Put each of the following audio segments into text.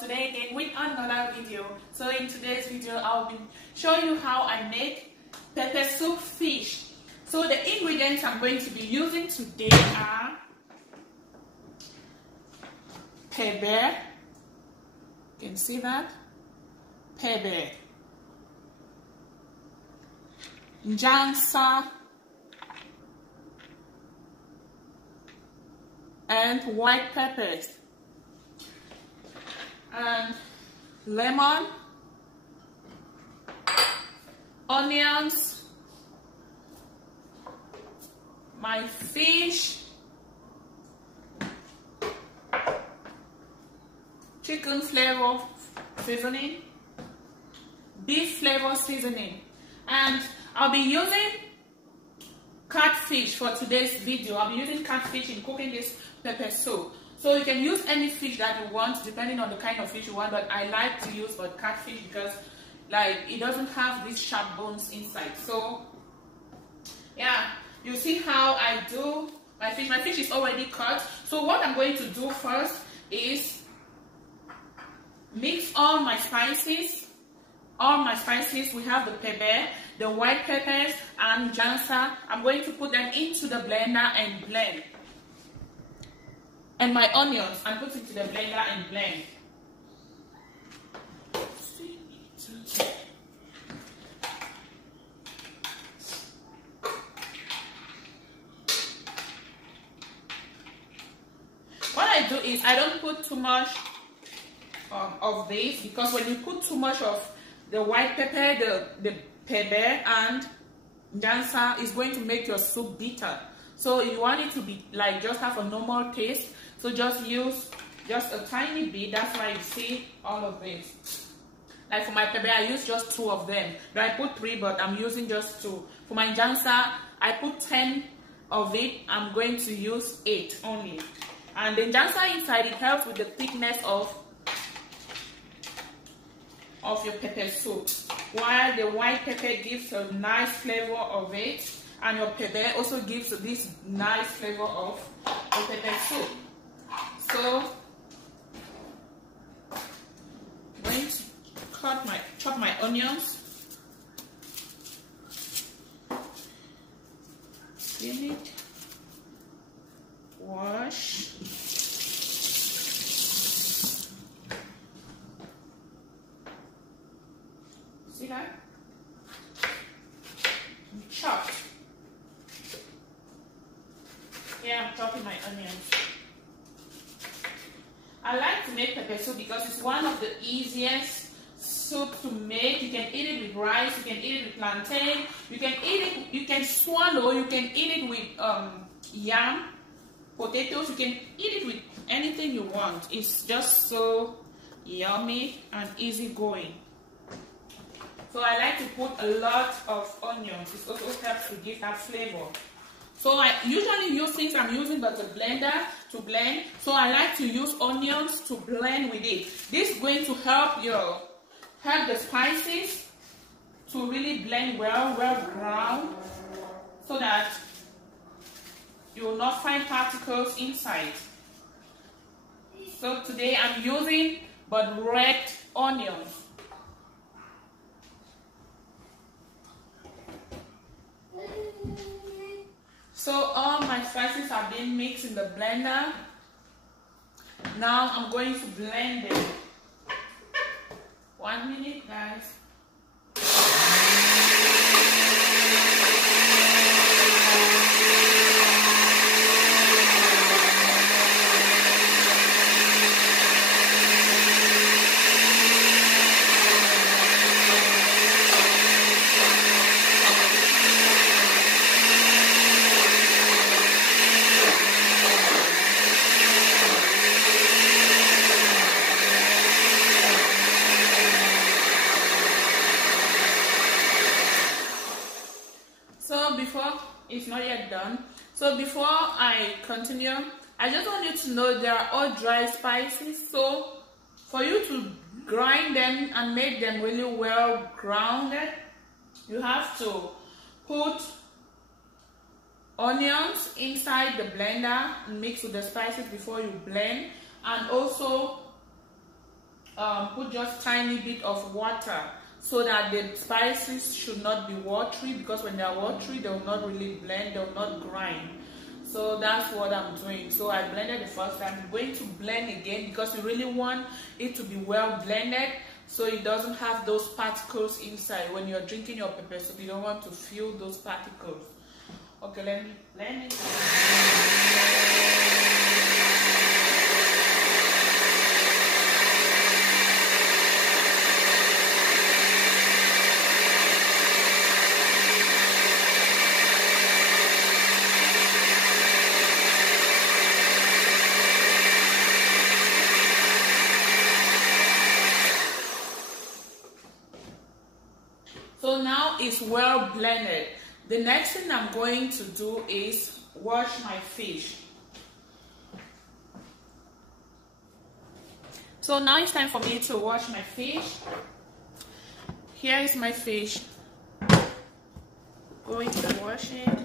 Today again with another video. So in today's video I'll be showing you how I make pepper soup fish. So the ingredients I'm going to be using today are pepper, you can see that, pepper, njansa, and white peppers, and lemon, onions, my fish, chicken flavor seasoning, beef flavor seasoning, and I'll be using catfish for today's video. I'll be using catfish in cooking this pepper soup. So you can use any fish that you want depending on the kind of fish you want, but I like to use catfish because like it doesn't have these sharp bones inside. So yeah, you see how I do my fish. My fish is already cut. So what I'm going to do first is mix all my spices. We have the pepper, the white peppers, and njansa. I'm going to put them into the blender and blend. And my onions, and put it to the blender and blend. What I do is I don't put too much of this, because when you put too much of the white pepper, the pepper and njansa is going to make your soup bitter. So you want it to be like just have a normal taste. So just use just a tiny bit. That's why you see all of this. Like for my pepper, I use just 2 of them. Though I put 3, but I'm using just 2. For my njansa, I put 10 of it. I'm going to use 8 only. And the njansa inside, it helps with the thickness of your pepper soup. While the white pepper gives a nice flavor of it, and your pepper also gives this nice flavor of the pepper soup. So I'm going to chop my onions, clean it, wash, see that? And chop. Yeah, I'm chopping my onions. I like to make pepper soup because it's one of the easiest soup to make. You can eat it with rice, you can eat it with plantain, you can eat it, you can swallow, you can eat it with yam, potatoes, you can eat it with anything you want. It's just so yummy and easy going. So I like to put a lot of onions. It also helps to give that flavor. So I usually use things I'm using but the blender to blend. So I like to use onions to blend with it. This is going to help the spices to really blend well ground, so that you will not find particles inside. So today I'm using but red onions. So all my spices have been mixed in the blender. Now I'm going to blend them. 1 minute, guys. It's not yet done. So before I continue, I just want you to know they are all dry spices, so for you to grind them and make them really well grounded, you have to put onions inside the blender and mix with the spices before you blend, and also put just tiny bit of water so that the spices should not be watery, because when they are watery they will not really blend, they will not grind. So that's what I'm doing. So I blended the first time. I'm going to blend again because we really want it to be well blended so it doesn't have those particles inside. When you're drinking your pepper soup, you don't want to feel those particles. Okay, let me blend it. So now it's well blended. The next thing I'm going to do is wash my fish. So now it's time for me to wash my fish. Here is my fish. Going to wash it.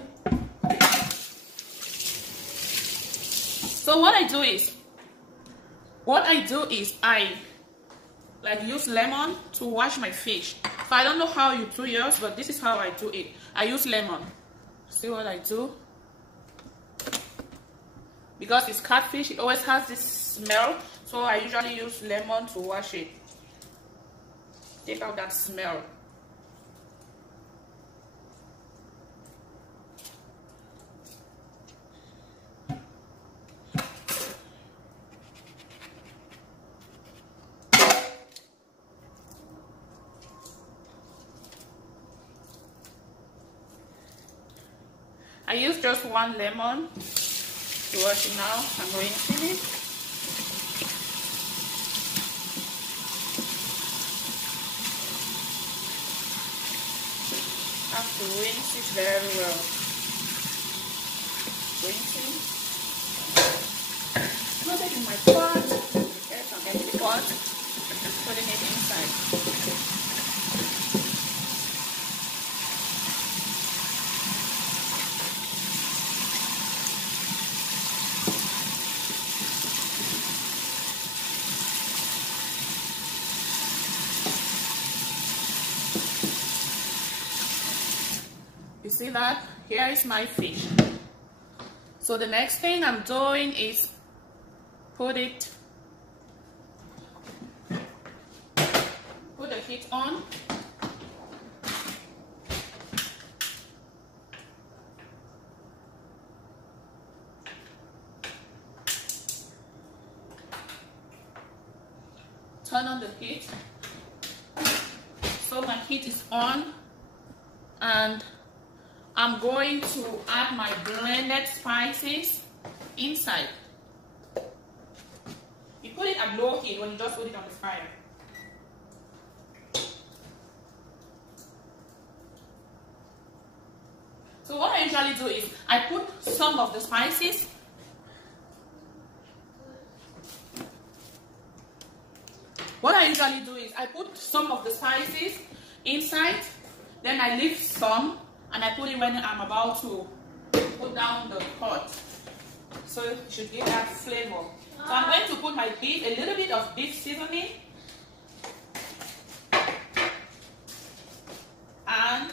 So what I do is I use lemon to wash my fish. So I don't know how you do yours, but this is how I do it. I use lemon. See what I do? Because it's catfish, it always has this smell. So I usually use lemon to wash it. Take out that smell. I use just one lemon to wash it now. I'm rinsing it. Have to rinse it very well. Rinsing. Put it in my pot. There's some empty pot. Putting it inside. You see that? Here is my fish. So the next thing I'm doing is put the heat on. Turn on the heat. So my heat is on, and I'm going to add my blended spices inside. You put it at low heat when you just put it on the fire. So what I usually do is I put some of the spices. What I usually do is I put some of the spices inside, then I leave some, and I put it when I'm about to put down the pot. So it should give that flavor. So I'm going to put my beef, a little bit of beef seasoning, and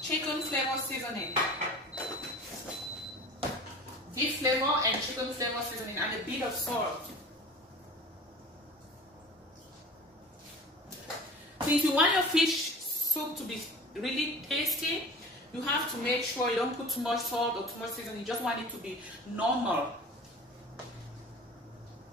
chicken flavor seasoning. Beef flavor and chicken flavor seasoning, and a bit of salt. Since you want your fish soup to be really tasty, you have to make sure you don't put too much salt or too much seasoning. You just want it to be normal.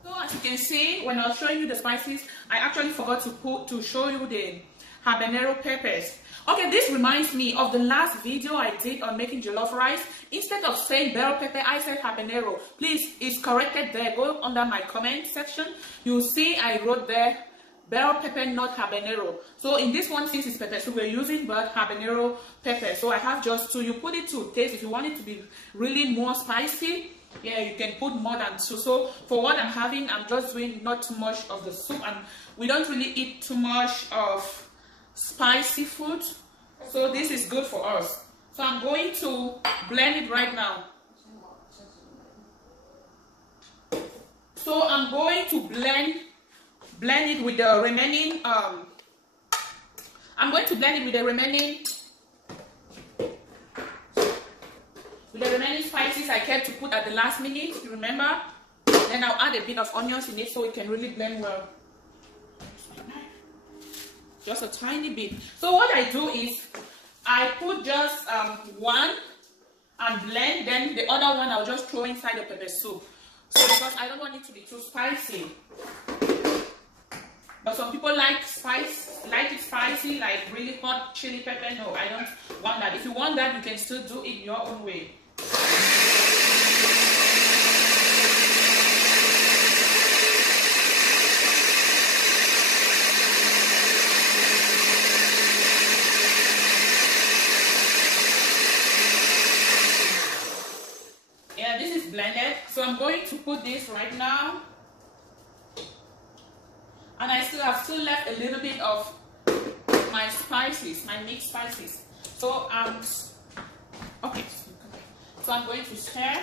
So as you can see, when I was showing you the spices, I actually forgot to show you the habanero peppers. Okay, this reminds me of the last video I did on making jollof rice. Instead of saying bell pepper, I said habanero. Please, it's corrected there. Go under my comment section. You'll see I wrote there bell pepper, not habanero. So in this one, since it's pepper soup, we're using but habanero pepper. So I have just 2. You put it to taste. If you want it to be really more spicy, yeah, you can put more than 2. So for what I'm having, I'm just doing not too much of the soup, and we don't really eat too much of spicy food. So this is good for us. So I'm going to blend it right now. So I'm going to blend it with the remaining spices I kept to put at the last minute, if you remember. Then I'll add a bit of onions in it so it can really blend well. Just a tiny bit. So what I do is I put just one and blend, then the other one I'll just throw inside the pepper soup. So because I don't want it to be too spicy. But some people like it spicy, like really hot chili pepper. No, I don't want that. If you want that, you can still do it your own way. Yeah, this is blended. So I'm going to put this right now. And I still have left a little bit of my spices, my mixed spices. So okay. So I'm going to stir.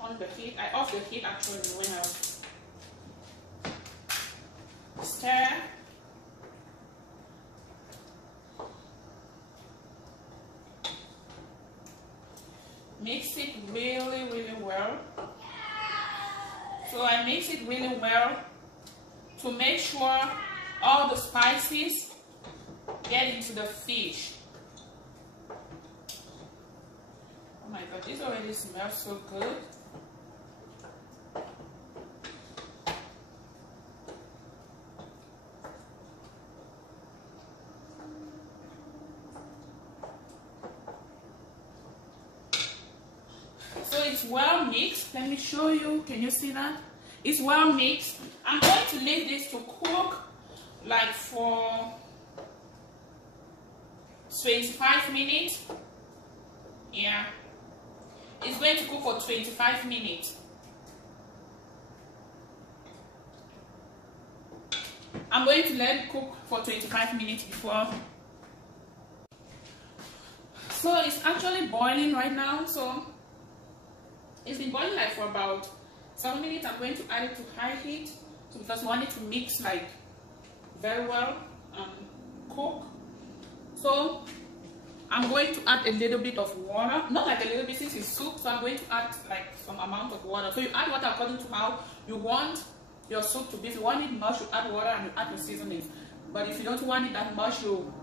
On the heat, I off the heat actually when I stir. Mix it really, really well. So I mix it really well to make sure all the spices get into the fish. Oh my God, this already smells so good. So it's well mixed. Let me show you. Can you see that? It's well mixed. I'm going to leave this to cook like for 25 minutes. Yeah. It's going to cook for 25 minutes. I'm going to let it cook for 25 minutes before. So it's actually boiling right now. So it's been boiling like for about 7 minutes. I'm going to add it to high heat, so because we want it to mix like very well and cook. So I'm going to add a little bit of water, not like a little bit since it's soup, so I'm going to add like some amount of water. So you add water according to how you want your soup to be. If you want it much, you add water and you add your seasonings. But if you don't want it that much, you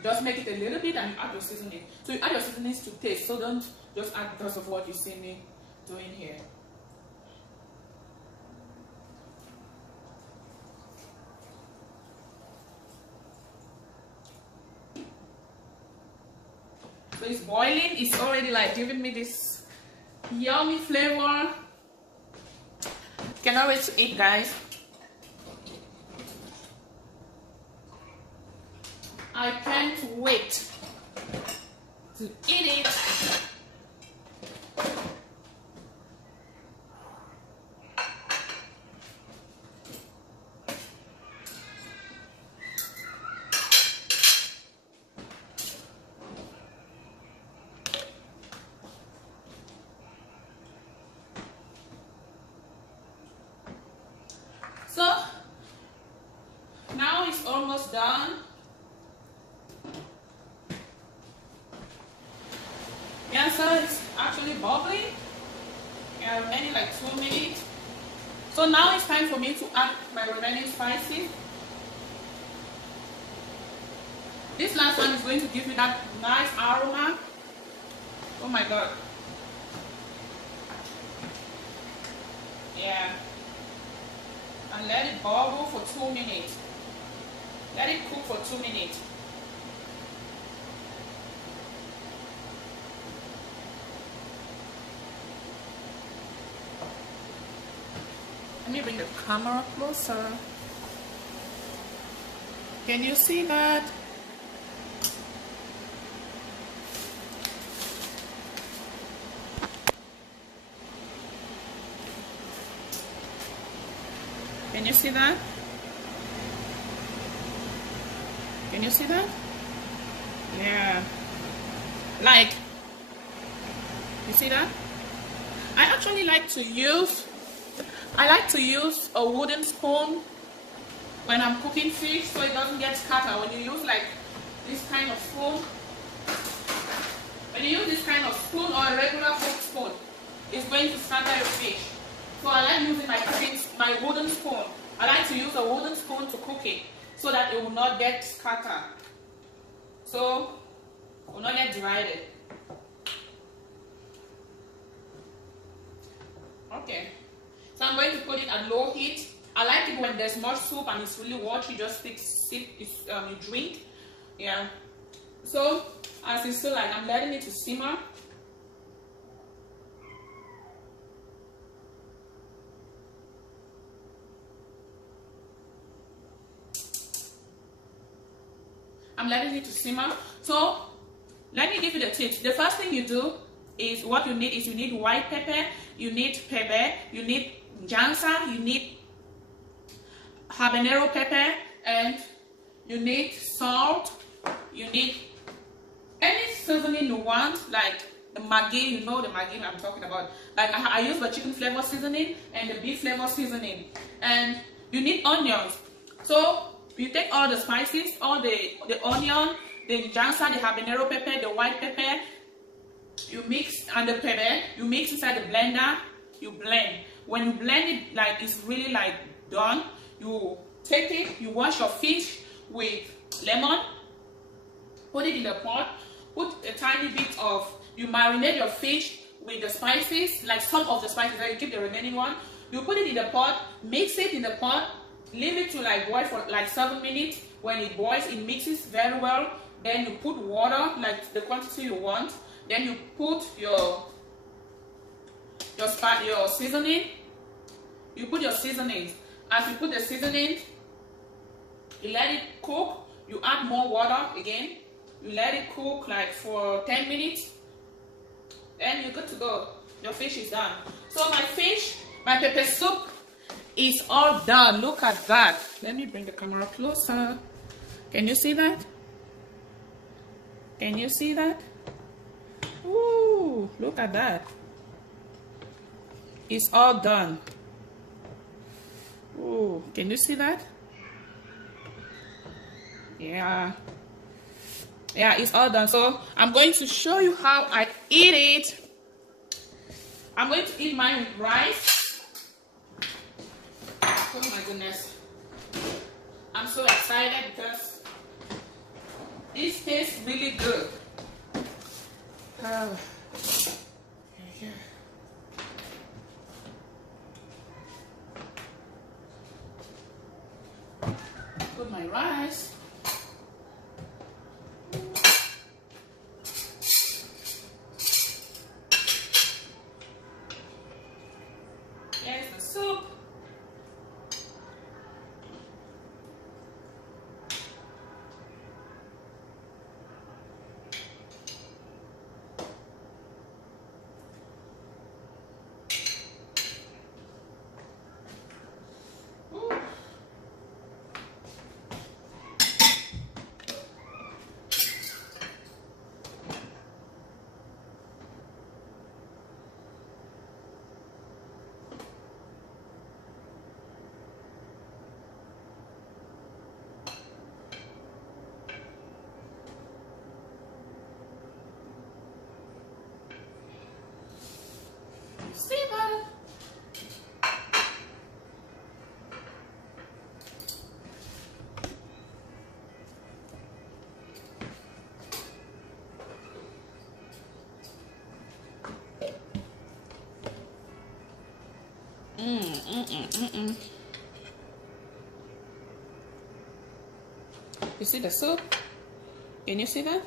just make it a little bit and you add your seasoning. So you add your seasonings to taste, so don't just add because of what you see me doing here. So it's boiling. It's already like giving me this yummy flavor. Cannot wait to eat, guys. I can't wait to eat it. So now it's almost done. Yeah, so it's actually bubbling. Yeah, remaining like 2 minutes. So now it's time for me to add my remaining spices. This last one is going to give me that nice aroma. Oh my God. Yeah. and let it bubble for 2 minutes. Let it cook for 2 minutes. Let me bring the camera closer. Can you see that? Can you see that? Can you see that? Yeah. Like, you see that? I actually like to use a wooden spoon when I'm cooking fish so it doesn't get scattered. When you use like this kind of spoon, when you use this kind of spoon or a regular fork spoon, it's going to scatter your fish. So I like using my wooden spoon. I like to use a wooden spoon to cook it so that it will not get scattered. So it will not get divided. Okay. So I'm going to put it at low heat. I like it when there's more soup and it's really watery, just you drink. Yeah. So as it's still like, I'm letting it to simmer. I'm letting it to simmer. So let me give you the tips. The first thing you do is, what you need is, you need white pepper, you need pepper, you need njansa, you need habernero pepper, and you need salt. You need any seasoning you want, like the Maggi. You know the Maggi I'm talking about. Like I use the chicken flavor seasoning and the beef flavor seasoning. And you need onions. So you take all the spices, all the onion, the njansa, the habanero pepper, the white pepper, you mix, and the pepper, you mix inside the blender, you blend. When you blend it, like it's really like done, you take it, you wash your fish with lemon, put it in the pot, put a tiny bit of, you marinate your fish with the spices, like some of the spices, then you keep the remaining one. You put it in the pot, mix it in the pot, leave it to like boil for like 7 minutes. When it boils, it mixes very well. Then you put water, like the quantity you want. Then you put your seasoning. You put your seasonings. As you put the seasoning, you let it cook. You add more water again. You let it cook like for 10 minutes. Then you're good to go. Your fish is done. So my pepper soup is all done. Look at that. Let me bring the camera closer. Can you see that? Can you see that? Ooh, look at that. It's all done. Ooh, can you see that? Yeah. Yeah, it's all done. So I'm going to show you how I eat it. I'm going to eat mine with rice. Oh my goodness. I'm so excited because this tastes really good. Yeah. Put my rice. Here's the soup. See that? You see the soup? Can you see that?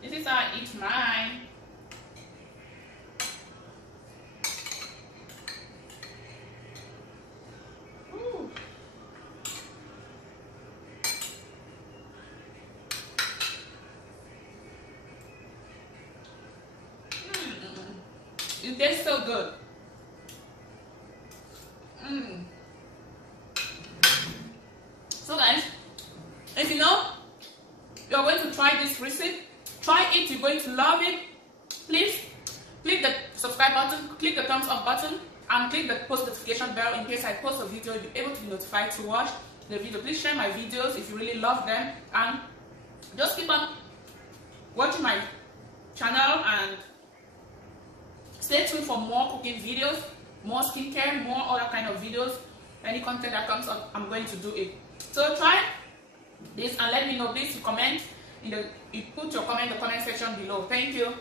This is how I eat mine. Ooh. It tastes so good. So guys, if you know you're going to try this recipe, try it, you're going to love it. Please click the subscribe button, click the thumbs up button, and click the post notification bell in case I post a video, you'll be able to be notified to watch the video. Please share my videos if you really love them, and just keep on watching my channel and stay tuned for more cooking videos, more skincare, more other kind of videos. Any content that comes up, I'm going to do it. So try this and let me know. Please comment you put your comment in the comment section below. Thank you.